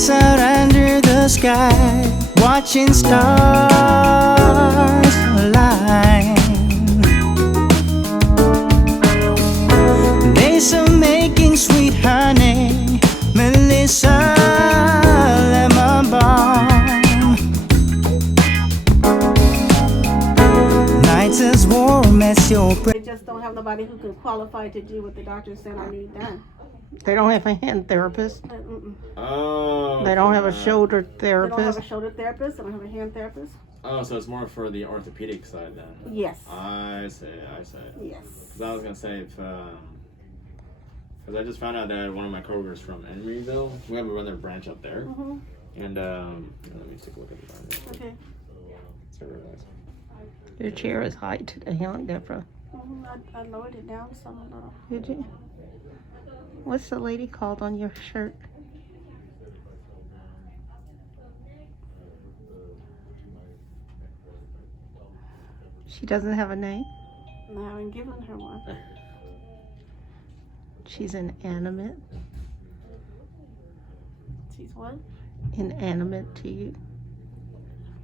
Nights out under the sky, watching stars align. Days of making sweet honey, Melissa lemon balm. Nights as warm as your breath. They just don't have nobody who can qualify to do what the doctor said I need done. They don't have a hand therapist. Oh. They don't have a shoulder They don't have therapist. a shoulder therapist. They don't have a hand therapist. Oh, so it's more for the orthopedic side then. Yes. I see. Yes. Because I was gonna say if, because I just found out that one of my coworkers from Emeryville, we have another branch up there, and let me take a look at the time. Okay. So realize. Your chair is high today, huh, Deborah? I lowered it down some a little. Did you? What's the lady called on your shirt? She doesn't have a name? No, I haven't given her one. She's inanimate. She's what? Inanimate to you.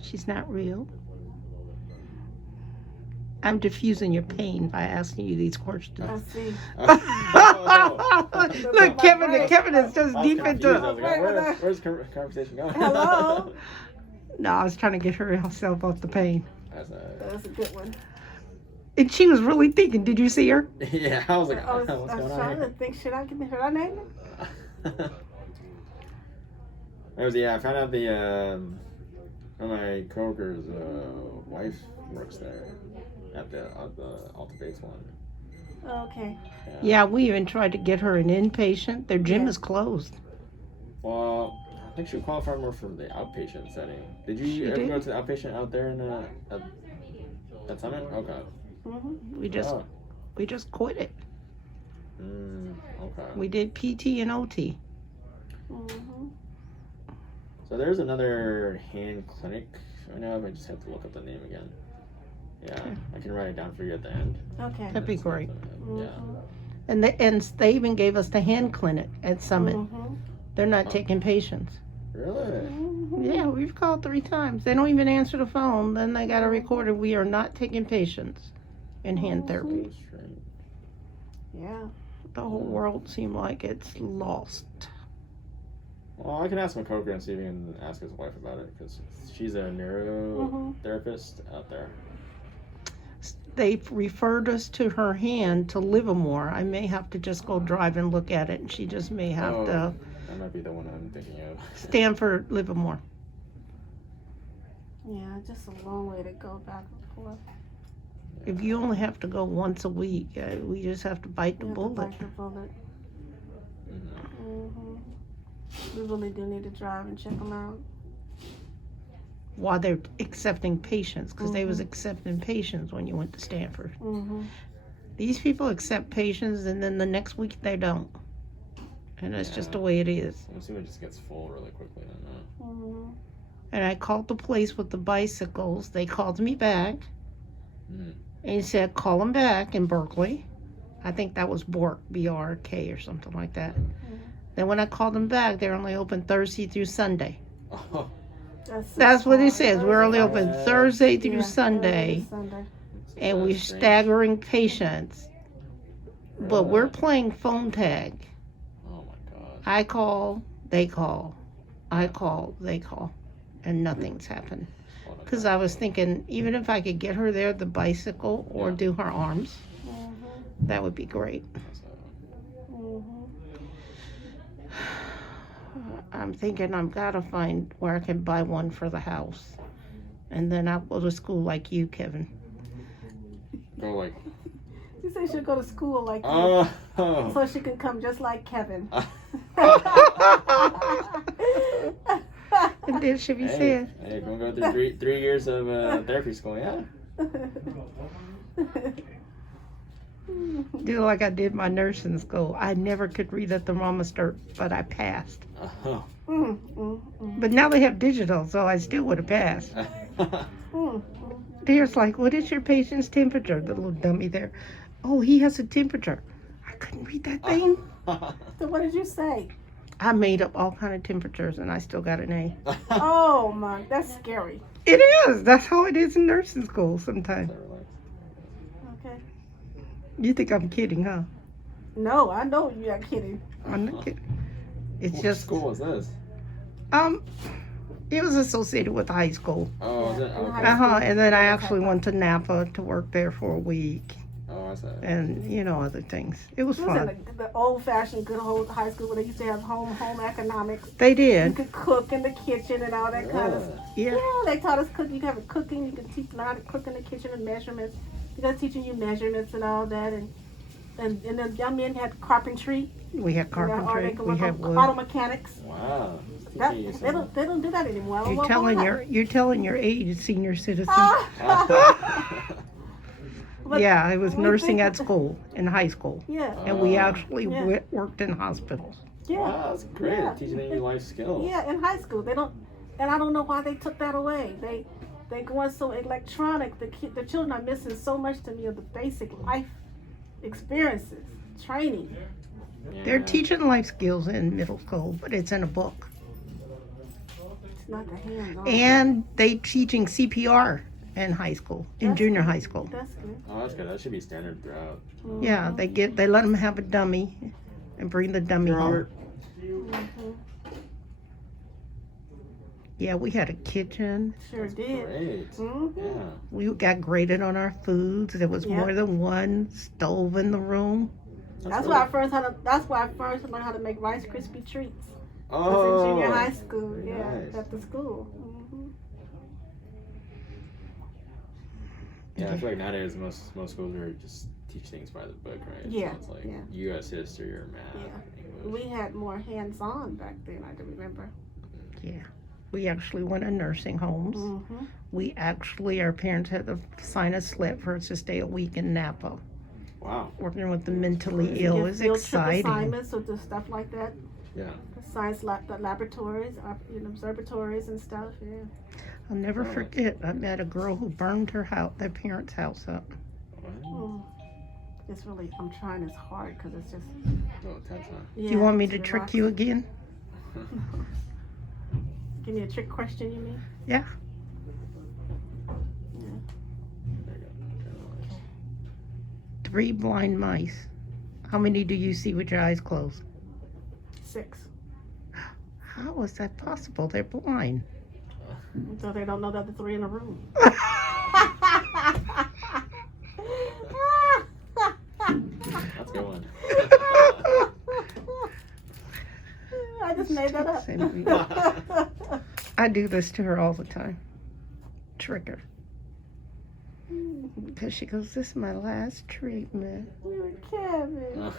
She's not real. I'm diffusing your pain by asking you these questions. I see. Look, Kevin is just deep into it. Where's the conversation going? Hello? No, I was trying to get herself off the pain. That's a good one. And she was really thinking, did you see her? Yeah, I was like, I was what's going trying on to think, should I name it? I found out the one of my coworkers' wife works there at the Alta Base one. Okay. Yeah, we even tried to get her an inpatient. Their gym Yeah. is closed. Well, I think she would qualify more for the outpatient setting. Did you She ever did. go to the outpatient out there in at Summit? Okay. We just Oh. quit it. Okay. We did PT and OT. So there's another hand clinic. I know, I just have to look up the name again. Yeah, Okay. I can write it down for you at the end. Okay. That'd be great. Yeah. And they even gave us the hand clinic at Summit. They're not taking patients. Really? Yeah, we've called 3 times. They don't even answer the phone. Then they got a recorder. We are not taking patients in hand therapy. Yeah. The whole world seemed like it's lost. Well, I can ask my coworker and see if he can ask his wife about it because she's a neurotherapist out there. They referred us to her hand to Livermore. I may have to just go drive and look at it, and she just may have to. That might be the one I'm thinking of. Stanford, Livermore. Yeah, just a long way to go back and forth. If you only have to go once a week, we just have to bite the You have to bullet. bite the bullet. We really do need to drive and check them out. While they're accepting patients, because they was accepting patients when you went to Stanford. These people accept patients, and then the next week they don't. And that's just the way it is. We'll see if it just gets full really quickly. And I called the place with the bicycles. They called me back. And he said, call them back in Berkeley. I think that was Bork, B-R-K or something like that. Then when I called them back, they're only open Thursday through Sunday. Oh. That's what it says. We're only open Thursday through Sunday. And we're staggering patients. But we're playing phone tag. Oh my God. I call, they call. I call, they call. And nothing's happened. Because I was thinking, even if I could get her there, the bicycle, or do her arms, that would be great. I'm thinking I've got to find where I can buy one for the house. And then I'll go to school like you, Kevin. Go like. She said she'll go to school like you. Oh. So she can come just like Kevin. And then she'll be Hey, sad. if you want to go through 3 years of therapy school, yeah. Do like I did my nursing school. I never could read a thermometer, but I passed. But now they have digital, so I still would have passed. There's like, what is your patient's temperature? The little dummy there. Oh, he has a temperature. I couldn't read that thing. So what did you say? I made up all kind of temperatures and I still got an A. Oh my, that's scary. It is. That's how it is in nursing school sometimes. Okay. You think I'm kidding, huh? No, I know you're not kidding. I'm not kidding. It's What just school was this? It was associated with high school. Oh, is it? Yeah, Okay. And then I actually went to Napa to work there for a week, Oh, I see. and other things. It was It was in fun. the old-fashioned good old high school where they used to have home economics. They You did. could cook in the kitchen and all that kind of stuff. Yeah. Yeah, they taught us cooking. You could have a cooking. You could teach how to cook in the kitchen and measurements. You got teaching you measurements and all that, and then young men had carpentry. We had Or they carpentry. could We work had on wood. auto mechanics. Wow. That, Teaching you they something. don't do that anymore. I don't You're know telling why. you're telling your age, senior citizen. But Yeah, I was we nursing think- at school in high school, Yeah, and we Oh. actually Yeah. worked in hospitals. yeah. Wow, that's great. Yeah. Teaching you life skills. Yeah, in high school they don't, and I don't know why they took that away. They going so electronic. The children are missing so much to me of the basic life experiences, training. Yeah. They're teaching life skills in middle school, but it's in a book. It's not the hands-on. And they teaching CPR in high school, in That's junior good. high school. That's good. Oh, that's good. That should be standard throughout. Yeah, they let them have a dummy and bring the dummy home. Robert. Mm-hmm. Yeah, we had a kitchen. Sure did. Great. Mm-hmm. Yeah. We got graded on our foods. There was Yeah. more than one stove in the room. That's why I first learned how to make Rice Krispie treats. I was Oh. in junior high school. very Yeah, nice. at the school. Mm-hmm. Yeah, I feel like nowadays most schools are just teach things by the book, right? Yeah, So it's like yeah. U.S. history or math, Yeah. English. We had more hands-on back then. I can remember. Yeah. We actually went to nursing homes. Mm-hmm. Our parents had to sign a slip for us to stay a week in Napa, Wow. working with the mentally ill. It was Field trip exciting. assignments or just stuff like that. Yeah. The science the laboratories, observatories and stuff. Yeah. I'll never Right. forget, I met a girl who burned her house, their parents' house up. Mm. It's really, I'm trying as hard because it's just. Oh, intense, huh? Yeah, Do you want me it's to trick relaxing. you again? Give me a trick question, you mean? Yeah. There you go. 3 blind mice. How many do you see with your eyes closed? 6. How is that possible? They're blind. So they don't know the other 3 in the room. That's a good one. I just made that up. I do this to her all the time. Trick her. Because she goes, this is my last treatment. You're Kevin.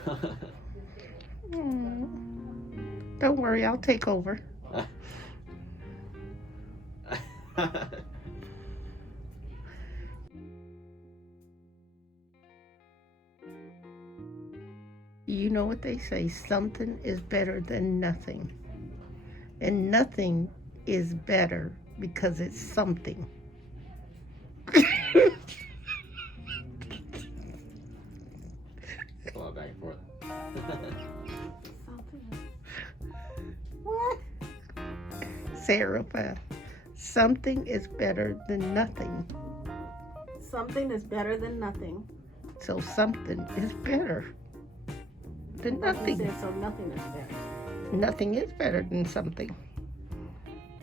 Don't worry, I'll take over. You know what they say, something is better than nothing. And nothing is better because it's something. A lot back and forth. What? Say it real fast. Something is better than nothing. Something is better than nothing. So something is better than You nothing. said so nothing is better. Nothing is better than something.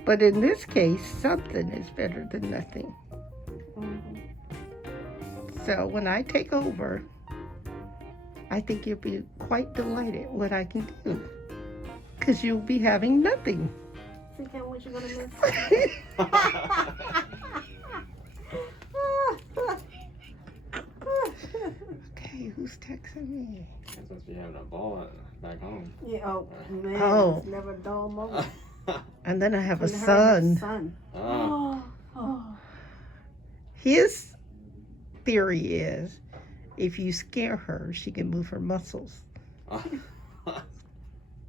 But in this case, something is better than nothing. Mm-hmm. So when I take over, I think you'll be quite delighted what I can do. Because you'll be having nothing. See, Kevin, what you gonna miss? Okay, who's texting me? I'm supposed to be having a ball back home. Yeah, oh man, Oh. it's never a dull moment. And then I have a Couldn't hurt son. his son. Ah. Oh. His theory is if you scare her, she can move her muscles.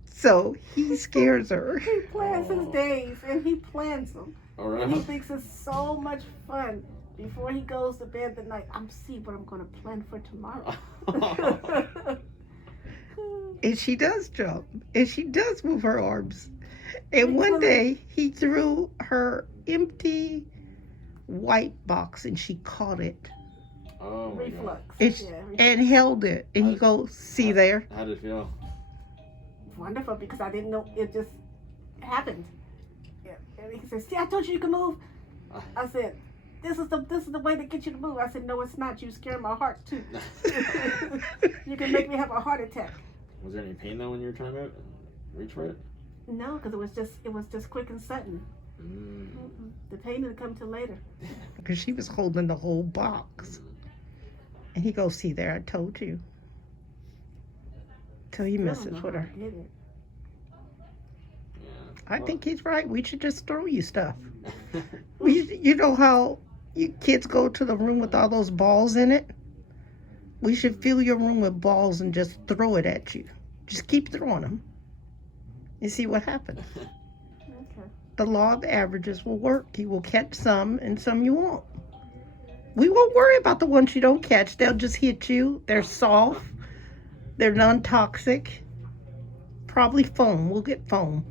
So he scares her. He plans his Oh. days and he plans them. All And he right. thinks it's so much fun. Before he goes to bed that night, I'm see what I'm gonna plan for tomorrow. And she does jump. And she does move her arms. And one day he threw her empty white box and she caught it. Oh my Reflux. God. And held it. And he goes, see there? How did it feel? Wonderful, because I didn't know it just happened. Yeah. And he said, see, I told you can move. I said, this is the way to get you to move. I said, no, it's not. You scare my heart too. You can make me have a heart attack. Was there any pain though when you were trying to reach for it? No, because it was just quick and sudden. The pain didn't come till later. Because she was holding the whole box. And he goes, see there, I told you. Till he messes with her. Yeah. I think he's right. We should just throw you stuff. You know how you kids go to the room with all those balls in it? We should fill your room with balls and just throw it at you. Just keep throwing them. And see what happens. Okay. The law of averages will work. You will catch some and some you won't. We won't worry about the ones you don't catch. They'll just hit you. They're soft. They're non-toxic. Probably foam. We'll get foam.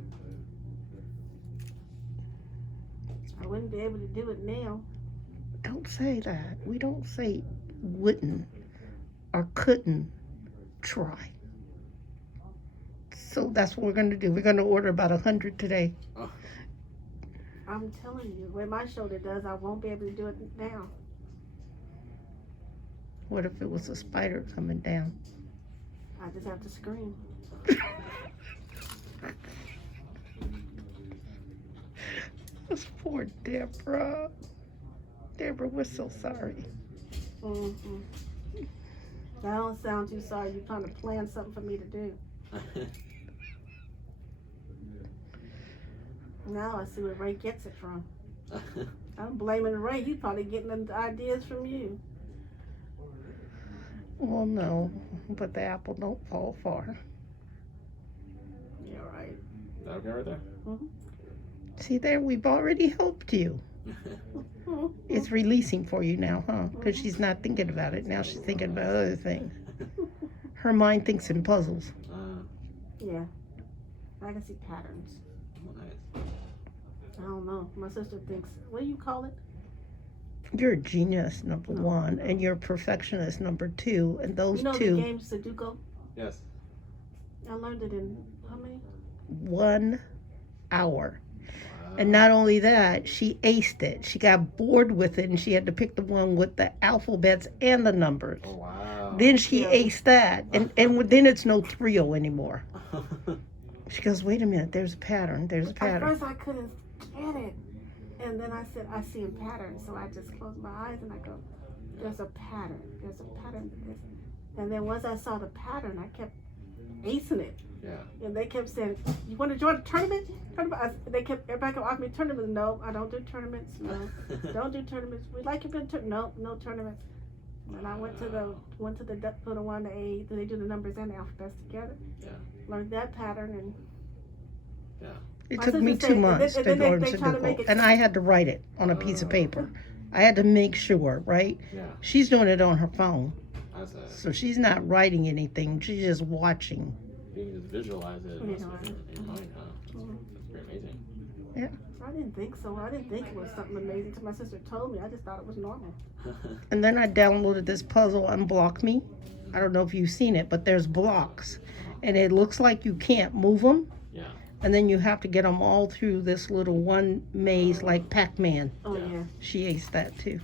I wouldn't be able to do it now. Don't say that. We don't say wouldn't or couldn't try. So that's what we're going to do. We're going to order about 100 today. I'm telling you, the way my shoulder does, I won't be able to do it now. What if it was a spider coming down? I just have to scream. This poor Deborah. Deborah, we're so sorry. Mm-hmm. That don't sound too sorry. You're trying to plan something for me to do. Now I see where Ray gets it from. I'm blaming Ray. He's probably getting the ideas from you. Well, no, but the apple don't fall far. Yeah, right. Is that okay right there? Mm-hmm. See there, we've already helped you. It's releasing for you now, huh? Because she's not thinking about it. Now she's thinking about other things. Her mind thinks in puzzles. Yeah. I can see patterns. Nice. I don't know. My sister thinks, what do you call it? You're a genius, number one, and you're a perfectionist, number two, and those You know two. the game Sudoku? Yes. I learned it in how many? 1 hour. And not only that, she aced it. She got bored with it and she had to pick the one with the alphabets and the numbers. Oh, wow. Then she aced that. And then it's no thrill anymore. She goes, wait a minute, there's a pattern. There's a pattern. At first I couldn't get it. And then I said, I see a pattern. So I just closed my eyes and I go, there's a pattern. There's a pattern to this. And then once I saw the pattern, I kept acing it. Yeah. And they kept saying, you want to join a tournament? Everybody kept offering me tournaments. No, I don't do tournaments. No, don't do tournaments. We like you good no tournaments. And I went to the one they do the numbers and the alphabets together. Yeah. Learned that pattern and. Yeah. It My took me sister 2 said- months and to then they learn try to make Sudoku. it- And I had to write it on a piece of paper. I had to make sure, right? Yeah. She's doing it on her phone. That's it. So she's not writing anything. She's just watching. You can just visualize it in your mind, huh? Mhm. That's pretty amazing. Yeah. I didn't think so. I didn't think it was something amazing until my sister told me. I just thought it was normal. And then I downloaded this puzzle, Unblock Me. I don't know if you've seen it, but there's blocks. And it looks like you can't move them. Yeah. And then you have to get them all through this little one maze like Pac-Man. Oh Yeah. yeah. She aced that too.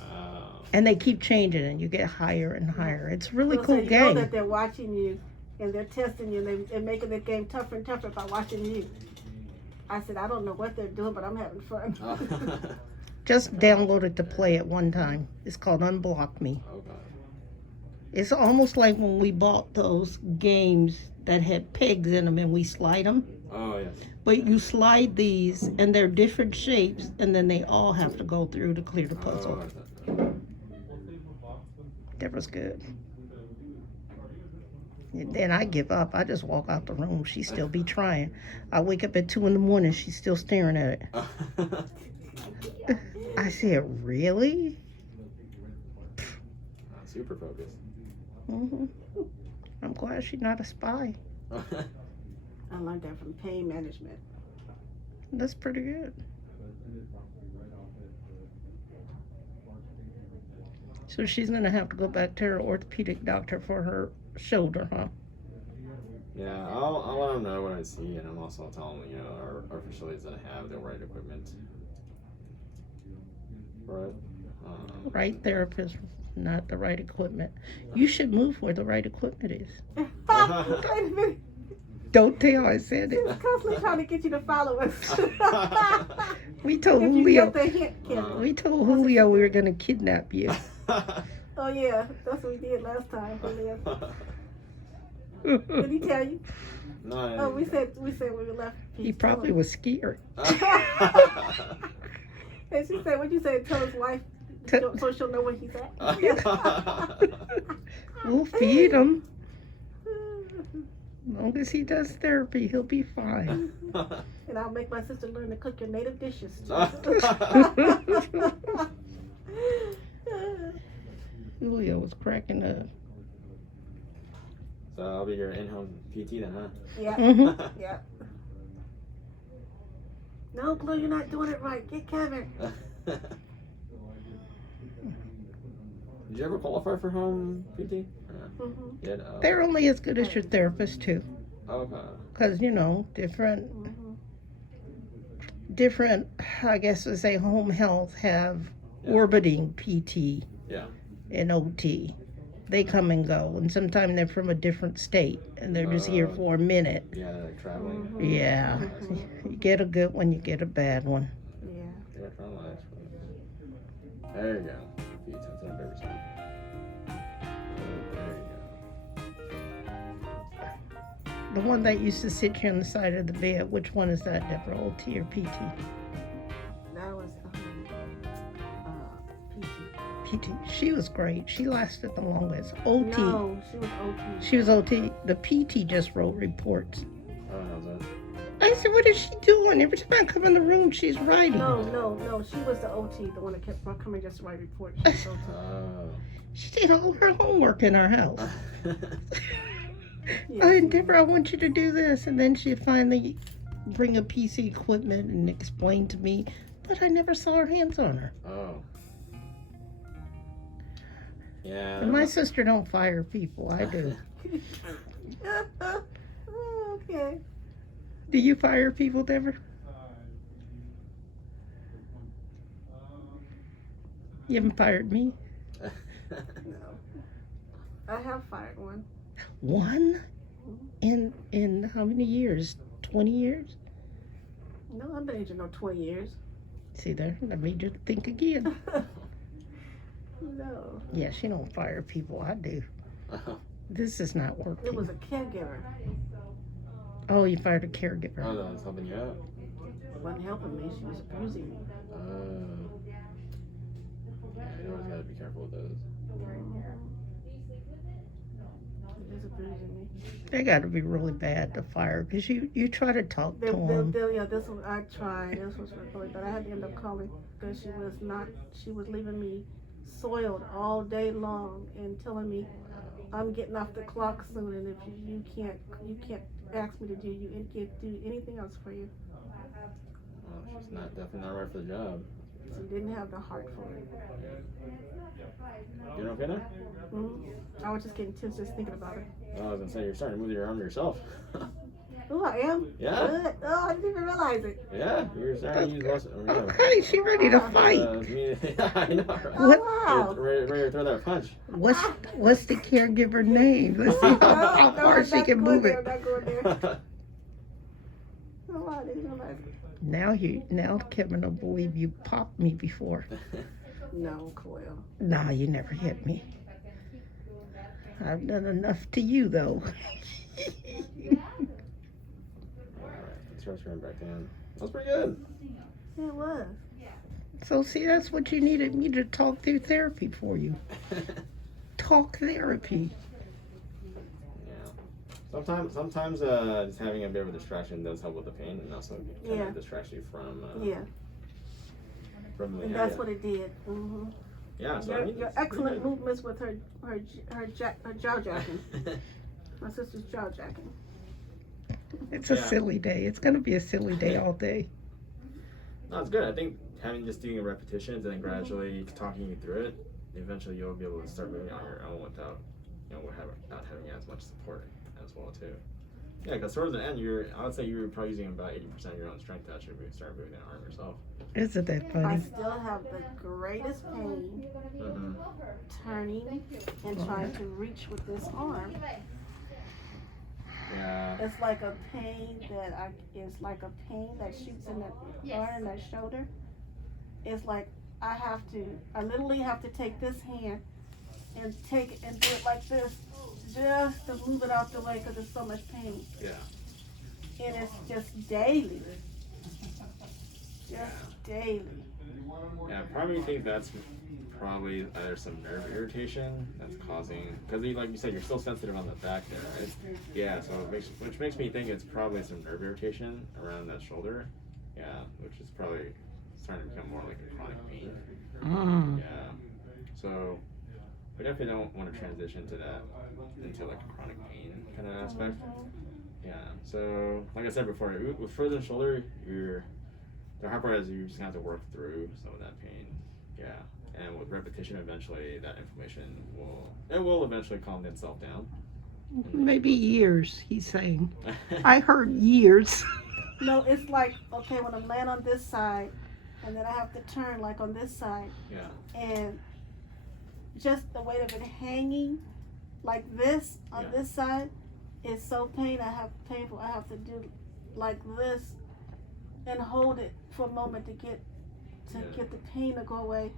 Wow. And they keep changing and you get higher and higher. It's a really So cool you know that game. they're watching you and they're testing you and they're making the game tougher and tougher by watching you. I said, I don't know what they're doing, but I'm having fun. Just download it to play it one time. It's called Unblock Me. Okay. It's almost like when we bought those games that had pegs in them and we slide them. Oh, yes. But you slide these and they're different shapes and then they all have to go through to clear the puzzle. That was good. And then I give up. I just walk out the room. She still be trying. I wake up at 2 a.m. She's still staring at it. I said, really? Super focused. Mm-hmm. I'm glad she's not a spy. I learned that from pain management. That's pretty good. So she's gonna have to go back to her orthopedic doctor for her shoulder, huh? Yeah, I'll let them know what I see, and I'm also telling them, our facilities that have the right equipment. Right. Right therapist, not the right equipment. You should move where the right equipment is. Wait a minute. Don't tell I said She's it. constantly trying to get you to follow us. We told If you Julio. get the hint, Kevin. We told Julio we were gonna kidnap you. Oh yeah, that's what we did last time. Did he tell you? No. Oh, we said we left. He probably was scared. And she said, "What'd you say? Tell his wife so she'll know where he's at." We'll feed him. As long as he does therapy, he'll be fine. And I'll make my sister learn to cook your native dishes. Julio was cracking up. So I'll be your in-home PT then, huh? Yeah, Mhm. yeah. No, Blue, you're not doing it right. Get Kevin. Did you ever qualify for home PT? Mm-hmm. Yeah. They're only as good as your therapist too, Okay. because different. I guess we say home health have Yeah. orbiting PT. Yeah. And OT. They come and go, and sometimes they're from a different state, and they're just here for a minute. Yeah, they're like traveling. Mm-hmm. Yeah, you get a good one, you get a bad one. Yeah. Yeah, kind of nice. There you go. Feet, that's what I've ever seen. There you go. The one that used to sit here on the side of the bed, which one is that, Deborah? OT or PT? That was PT. PT. She was great. She lasted the longest. OT. No, she was OT. She was OT. The PT just wrote reports. Oh, how's that? I said, what is she doing? Every time I come in the room, she's writing. No. She was the OT, the one that kept coming just to write reports. She was OT. Oh. She did all her homework in our house. Yeah. And Deborah, I want you to do this. And then she'd finally bring a PC equipment and explain to me, but I never saw her hands on her. Oh. Yeah. And my sister don't fire people. I do. Okay. Do you fire people, Deborah? You haven't fired me? No. I have fired one. One? In how many years? 20 years? No, I've been agent no 20 years. See there? I made you think again. No. Yeah, she don't fire people. I do. This is not working. It was a caregiver. Oh, you fired a caregiver. Oh, no, it's helping you out. She wasn't helping me. She was abusing me. Yeah, you always gotta be careful with those. She was abusing me. They got to be really bad to fire because you try to talk to them. Yeah, this one I tried. This was really bad. I had to end up calling because she was leaving me soiled all day long and telling me I'm getting off the clock soon, and if you can't ask me to do anything else for you. Well, she's definitely not right for the job. She didn't have the heart for it. You okay now? Mm-hmm. I was just getting tense just thinking about it. Oh, I was gonna say you're starting to move your arm yourself. Oh, I am? Yeah. Good. Oh, I didn't even realize it. Yeah, you're starting to use most. Okay, she ready to fight. Yeah, I know. Right? What? Oh, wow. Ready to throw that punch. What's the caregiver name? Let's see how far she can move it. I'm not going there. Oh, I didn't realize it. Now Kevin will believe you popped me before. No, Coyle. Nah, you never hit me. I've done enough to you though. Let's run back in. That's pretty good. It was. So see, that's what you needed me to talk through therapy for you. Talk therapy. Yeah. Sometimes just having a bit of a distraction does help with the pain, and also kind of distracts you from from the. And that's what it did. Mm-hmm. Yeah. So Your excellent movements with her jaw jacking. My sister's jaw jacking. It's a Yeah. silly day. It's gonna be a silly day all day. No, it's good. I think having just doing repetitions and then gradually talking you through it, eventually you'll be able to start moving on your own without, not having as much support as well too. Yeah, because towards the end, I would say you're probably using about 80% of your own strength to actually start moving that arm yourself. Isn't that I funny? still have the greatest pain Mm-hmm. turning and trying to reach with this arm. Yeah. It's like a pain that shoots in the arm and that shoulder. It's like I literally have to take this hand and take it and do it like this just to move it out the way because there's so much pain. Yeah. And it's just daily. Just daily. Yeah, part of me thinks that's probably either some nerve irritation that's causing, because like you said, you're still sensitive on the back there, right? Yeah, so which makes me think it's probably some nerve irritation around that shoulder. Yeah, which is probably starting to become more like a chronic pain. Yeah. So we definitely don't want to transition to that into like a chronic pain kind of aspect. Yeah. So like I said before, with frozen shoulder, the hard part is you just have to work through some of that pain. Yeah. And with repetition, eventually that inflammation will eventually calm itself down. Maybe years, he's saying. I heard years. No, it's like, okay, when I'm laying on this side, and then I have to turn like on this side, Yeah. and just the weight of it hanging like this on this side is so painful. I have to do like this and hold it for a moment to get the pain to go away,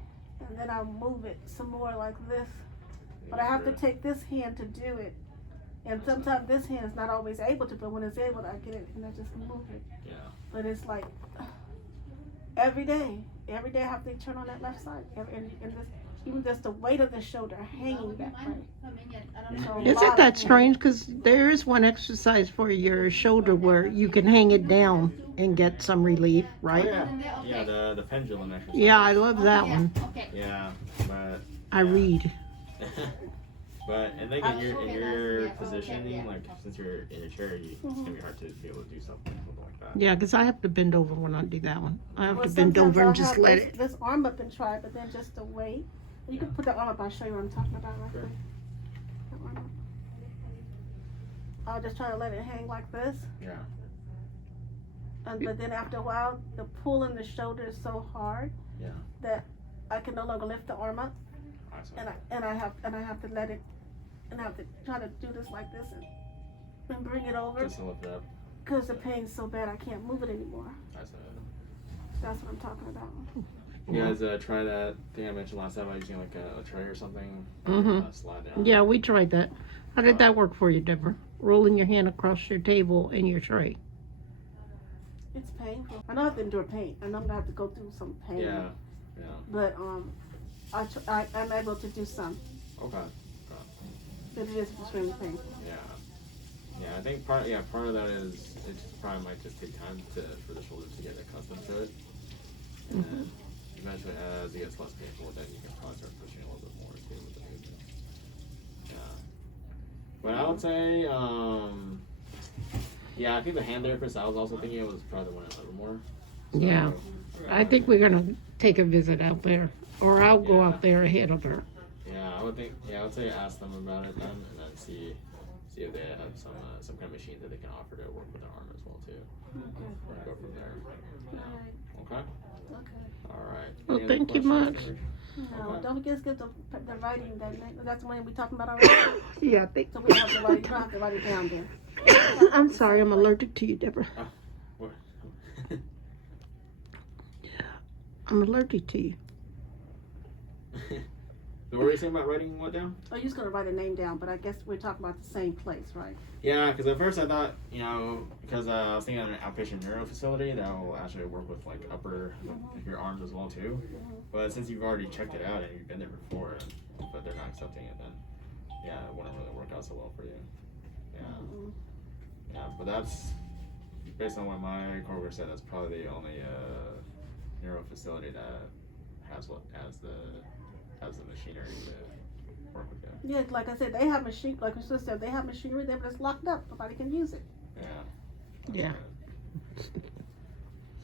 and then I'll move it some more like this. But I have to take this hand to do it. And sometimes this hand is not always able to, but when it's able, I get it and I just move it. Yeah. But it's like every day I have to turn on that left side. Even just the weight of the shoulder hanging that way. So Isn't that strange? Because there is one exercise for your shoulder where you can hang it down and get some relief, right? Oh, yeah. Yeah, the pendulum exercise. Yeah, I love that one. Yeah, but I read. But and then in your positioning, like since you're in your chair, it's gonna be hard to be able to do something like that. Yeah, because I have to bend over when I do that one. I have Well, to bend over and sometimes just I'll let have it. this arm up and try, but then just the weight. You can put the arm up. I'll show you what I'm talking about right Sure. there. The arm up. I'll just try to let it hang like this. Yeah. But then after a while, the pull in the shoulder is so hard that I can no longer lift the arm up, and I have to let it, and I have to try to do this like this and bring it over Just to lift it up. because the pain's so bad I can't move it anymore. I said. That's what I'm talking about. You guys try that thing I mentioned last time about using like a tray or something? Slide down. Yeah, we tried that. How did that work for you, Deborah? Rolling your hand across your table and your tray. It's painful. I know I have to endure pain. I know I'm gonna have to go through some pain. Yeah. But I'm able to do some. Okay. But it is extremely painful. Yeah, I think part of that is it probably might just take time for the shoulder to get accustomed to it, and then eventually as it gets less painful, then you can probably start pushing a little bit more too with the movement. Yeah, but I would say, I think the hand therapist I was also thinking it was probably the one at Livermore. So, Yeah. I think we're going to take a visit out there, or I'll go out there ahead of her. Yeah, I would say ask them about it then, and then see if they have some kind of machine that they can offer to work with their arm as well too. And go from there. Yeah. Okay. All right. Well, Any other thank you questions, much. George? No, Okay. don't forget to get the writing. That's the one we talking about already. Yeah, I think. So we don't have to write. You don't have to write it down then. I'm sorry, I'm allergic to you, Deborah. What? I'm allergic to you. So what were you saying about writing what down? Oh, you're just gonna write a name down, but I guess we're talking about the same place, right? Yeah, because at first I thought, because I was thinking of an outpatient neuro facility that will actually work with like your arms as well too. But since you've already checked it out and you've been there before, but they're not accepting it, then it wouldn't really work out so well for you. Yeah, but that's based on what my coworker said. That's probably the only neuro facility that has the machinery work with you. Yeah, like I said, they have machine, like your sister said, they have machinery there, but it's locked up. Nobody can use it. Yeah.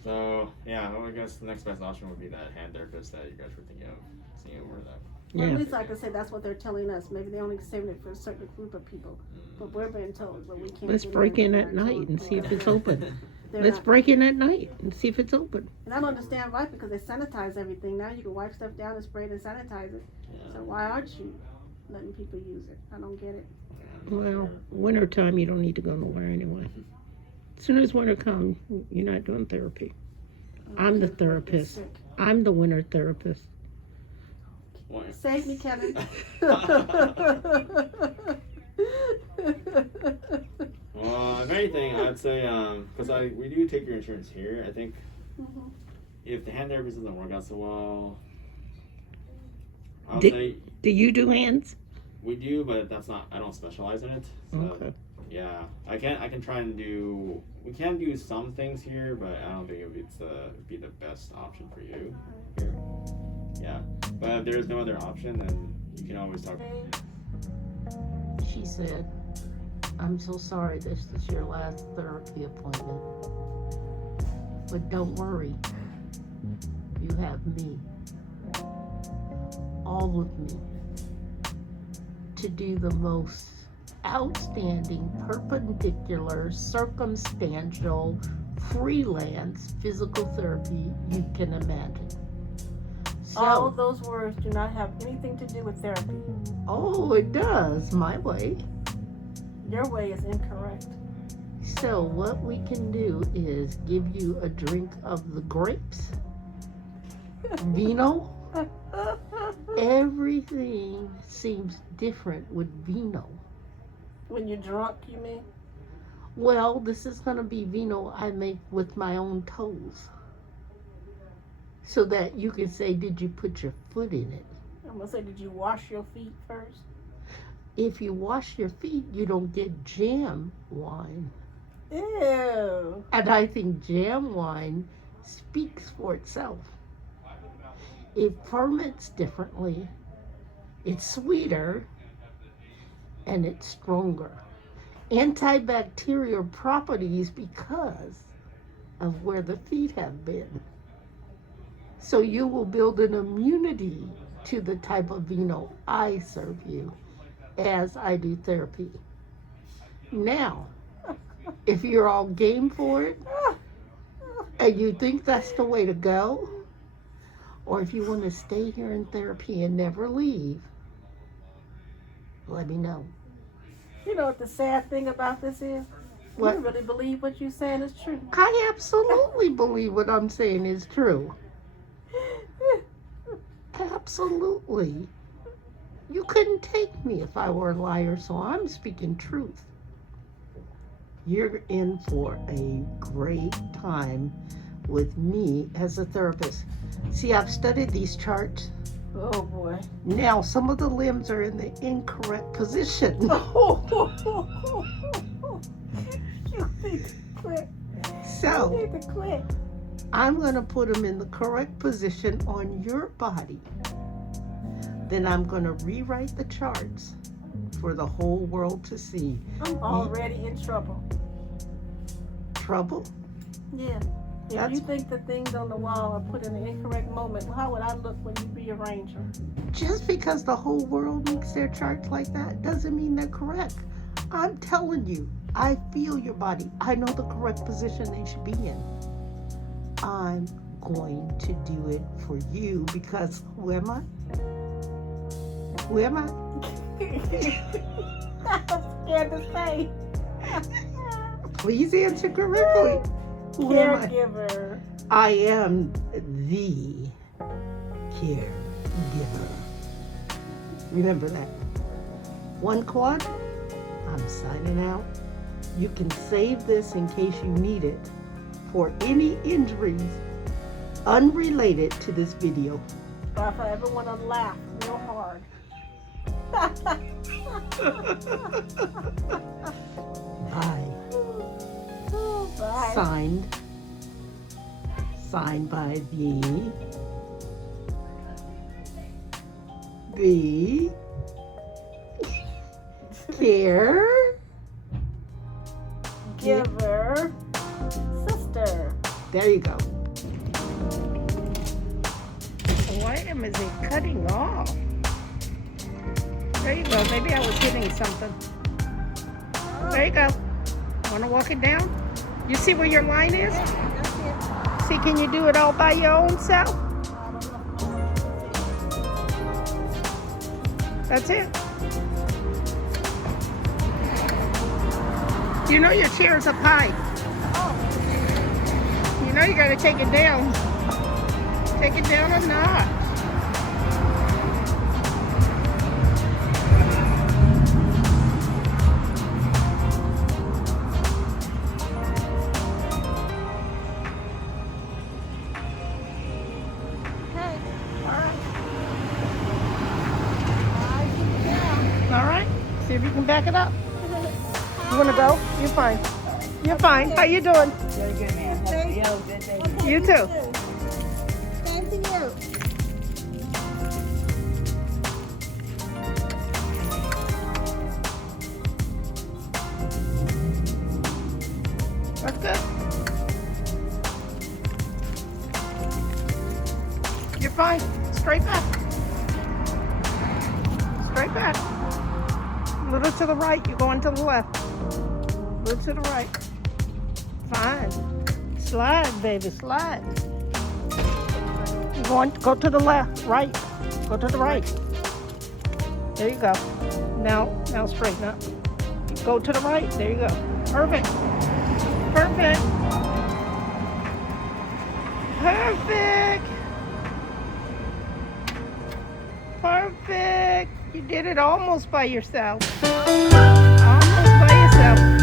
So, yeah, well, I guess the next best option would be that hand therapist that you guys were thinking of seeing over that. Well, Yeah. at least, like I said, that's what they're telling us. Maybe they only saving it for a certain group of people. But we're being told, but we can't. Let's get break in at there night and see if it's they're- open. they're Let's not- break in at night and see if it's open. And I don't understand why, because they sanitize everything. Now you can wipe stuff down and spray it and sanitize it. So why aren't you letting people use it? I don't get it. Well, wintertime, you don't need to go nowhere anyway. As soon as winter comes, you're not doing therapy. I'm the therapist. Sick. I'm the winter therapist. Why? Save me, Kevin. Well, if anything, I'd say, because we do take your insurance here, I think Mhm. if the hand therapist doesn't work out so well, I'll Did- say Do you do hands? we do, but that's not, I don't specialize in it. So, Okay. yeah, I can try and do, we can do some things here, but I don't think it'd be the best option for you here. Yeah, but if there's no other option, then you can always talk. She said, I'm so sorry this is your last therapy appointment. But don't worry. You have me. All of me. To do the most outstanding, perpendicular, circumstantial, freelance physical therapy you can imagine. All So, of those words do not have anything to do with therapy. oh, it does, my way. Your way is incorrect. So what we can do is give you a drink of the grapes, vino. Everything seems different with vino. When you're drunk, you mean? Well, this is going to be vino I make with my own toes. So that you can say, did you put your foot in it? I'm gonna say, did you wash your feet first? If you wash your feet, you don't get jam wine. Ew. And I think jam wine speaks for itself. It ferments differently, it's sweeter, and it's stronger. Antibacterial properties because of where the feet have been. So you will build an immunity to the type of vino I serve you as I do therapy. Now, if you're all game for it, and you think that's the way to go, or if you want to stay here in therapy and never leave, let me know. You know what the sad thing about this is? What? You really believe what you're saying is true. I absolutely believe what I'm saying is true. Absolutely. You couldn't take me if I were a liar, so I'm speaking truth. You're in for a great time with me as a therapist. See, I've studied these charts. Oh boy. Now, some of the limbs are in the incorrect position. You need to quit. So, You need to quit. I'm going to put them in the correct position on your body. Then I'm going to rewrite the charts for the whole world to see. I'm already in trouble. Trouble? Yeah. If That's- you think the things on the wall are put in the incorrect moment, how would I look when you rearrange them? Just because the whole world makes their charts like that doesn't mean they're correct. I'm telling you, I feel your body. I know the correct position they should be in. I'm going to do it for you because who am I? Who am I? I'm scared to say. Please answer correctly. Who am I? Caregiver. I am the caregiver. Remember that. One quad, I'm signing out. You can save this in case you need it for any injuries unrelated to this video. Or if I ever want to laugh real hard. Bye. Bye. Signed by the dear. Giver. Sister. There you go. Why am I cutting off? There you go. Maybe I was hitting something. There you go. Want to walk it down? You see where your line is? See, can you do it all by your own self? That's it. You know your chair is up high. You know you got to take it down. Take it down a notch. All right. See if you can back it up. You want to go? You're fine. You're fine. How you doing? Very good, man. You too. Same to you. That's good. You're fine. Straight back. Straight back. A little to the right. You're going to the left. A little to the right. Fine. Slide, baby. Slide. You're going to go to the left. Right. Go to the right. There you go. Now straighten up. Go to the right. There you go. Perfect. Perfect. Perfect. Perfect. You did it almost by yourself. Almost by yourself.